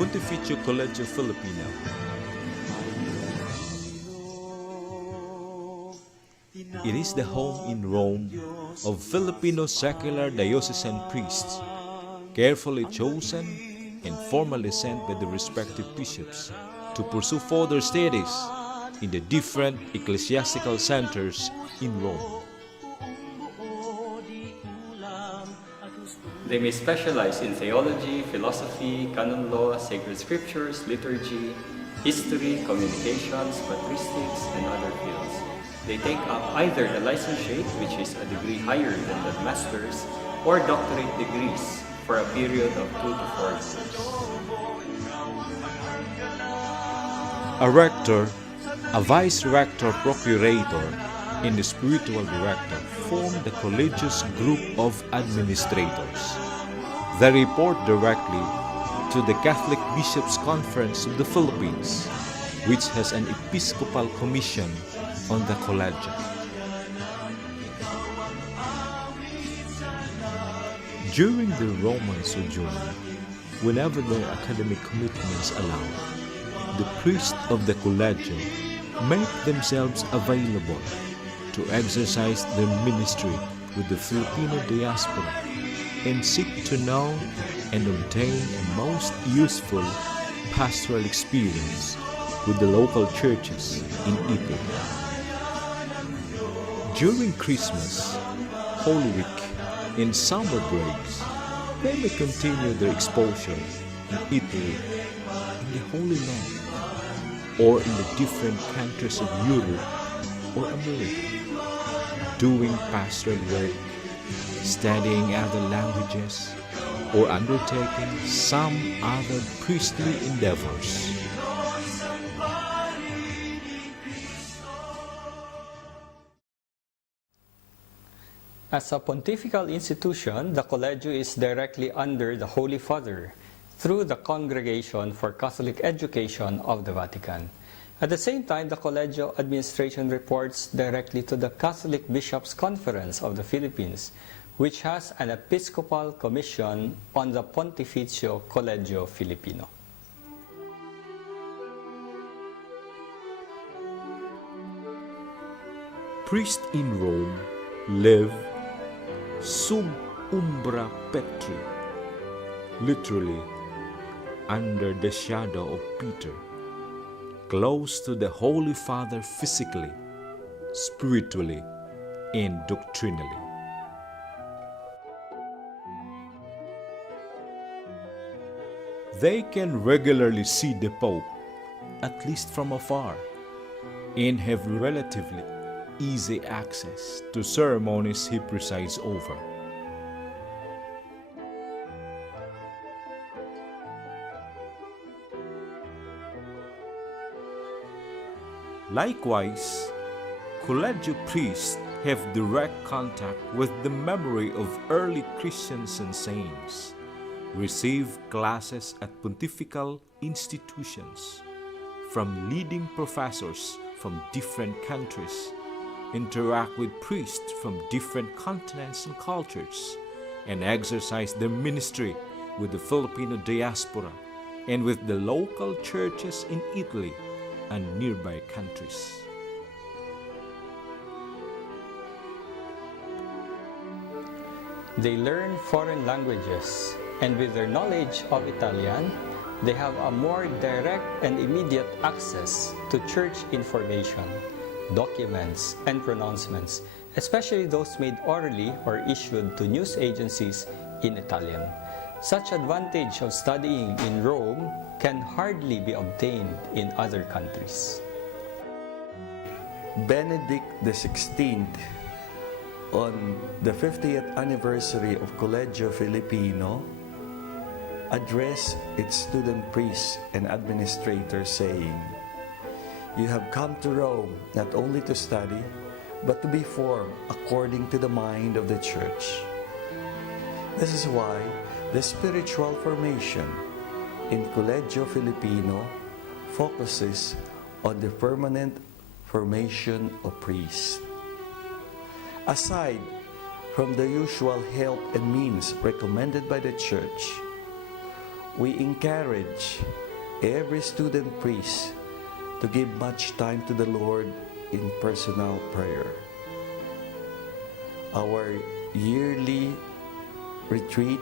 Pontificio Colegio Filipino. It is the home in Rome of Filipino secular diocesan priests, carefully chosen and formally sent by the respective bishops to pursue further studies in the different ecclesiastical centers in Rome. They may specialize in theology, philosophy, canon law, sacred scriptures, liturgy, history, communications, patristics, and other fields. They take up either the licentiate, which is a degree higher than the master's, or doctorate degrees for a period of 2 to 4 years. A rector, a vice-rector procurator, and the spiritual director form the collegious group of administrators. They report directly to the Catholic Bishops' Conference of the Philippines, which has an episcopal commission on the collegiate. During the Roman sojourn, whenever their academic commitments allow, the priests of the collegium make themselves available to exercise their ministry with the Filipino diaspora and seek to know and obtain a most useful pastoral experience with the local churches in Italy. During Christmas, Holy Week, and summer breaks, they may continue their exposure in Italy, in the Holy Land, or in the different countries of Europe or America, doing pastoral work, studying other languages, or undertaking some other priestly endeavors. As a pontifical institution, the Collegio is directly under the Holy Father through the Congregation for Catholic Education of the Vatican. At the same time, the Collegio administration reports directly to the Catholic Bishops' Conference of the Philippines, which has an episcopal commission on the Pontificio Colegio Filipino. Priests in Rome live sub umbra Petri, literally under the shadow of Peter, close to the Holy Father physically, spiritually, and doctrinally. They can regularly see the Pope, at least from afar, and have relatively easy access to ceremonies he presides over. Likewise, collegiate priests have direct contact with the memory of early Christians and saints, receive classes at pontifical institutions from leading professors from different countries, interact with priests from different continents and cultures, and exercise their ministry with the Filipino diaspora and with the local churches in Italy and nearby countries. They learn foreign languages, and with their knowledge of Italian, they have a more direct and immediate access to church information, documents, and pronouncements, especially those made orally or issued to news agencies in Italian. Such advantage of studying in Rome can hardly be obtained in other countries. Benedict XVI, on the 50th anniversary of Colegio Filipino, addressed its student priests and administrators saying, "You have come to Rome not only to study, but to be formed according to the mind of the Church. This is why the spiritual formation in Colegio Filipino focuses on the permanent formation of priests. Aside from the usual help and means recommended by the Church, we encourage every student priest to give much time to the Lord in personal prayer. Our yearly retreat,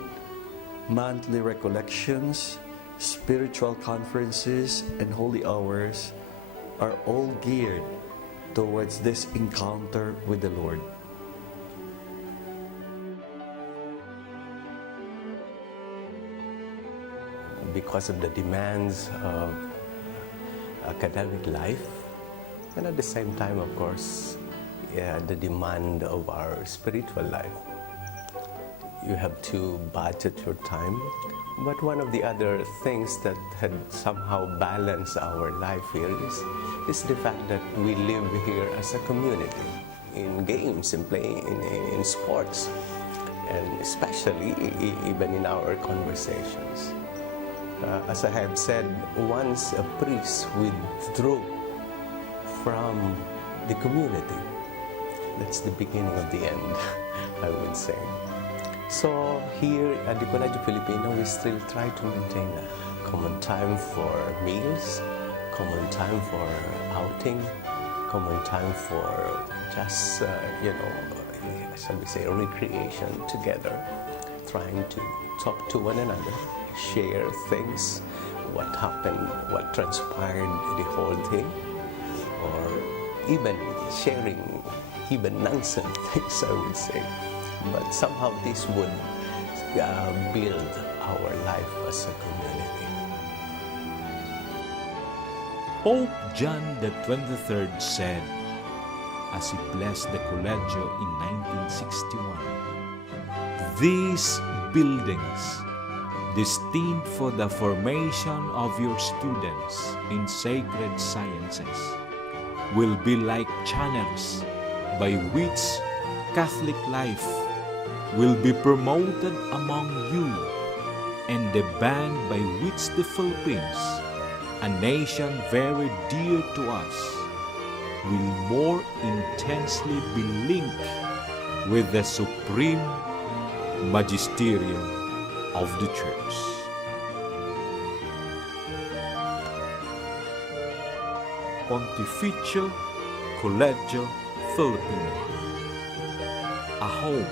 monthly recollections, spiritual conferences, and holy hours are all geared towards this encounter with the Lord. Because of the demands of academic life, and at the same time, of course, the demand of our spiritual life. You have to budget your time. But one of the other things that had somehow balanced our life here is the fact that we live here as a community, in games, in playing, in sports, and especially even in our conversations. As I have said, once a priest withdrew from the community, that's the beginning of the end, I would say. So here at the Colegio Filipino, we still try to maintain a common time for meals, common time for outing, common time for just, shall we say, recreation together, trying to talk to one another, share things, what happened, what transpired the whole day, or even sharing even nonsense things, I would say. But somehow this would build our life as a community. Pope John the 23rd said, as he blessed the Colegio in 1961, "These buildings, destined for the formation of your students in sacred sciences, will be like channels by which Catholic life will be promoted among you, and the band by which the Philippines, a nation very dear to us, will more intensely be linked with the supreme magisterium of the Church." Pontificio Colegio Filipino, a home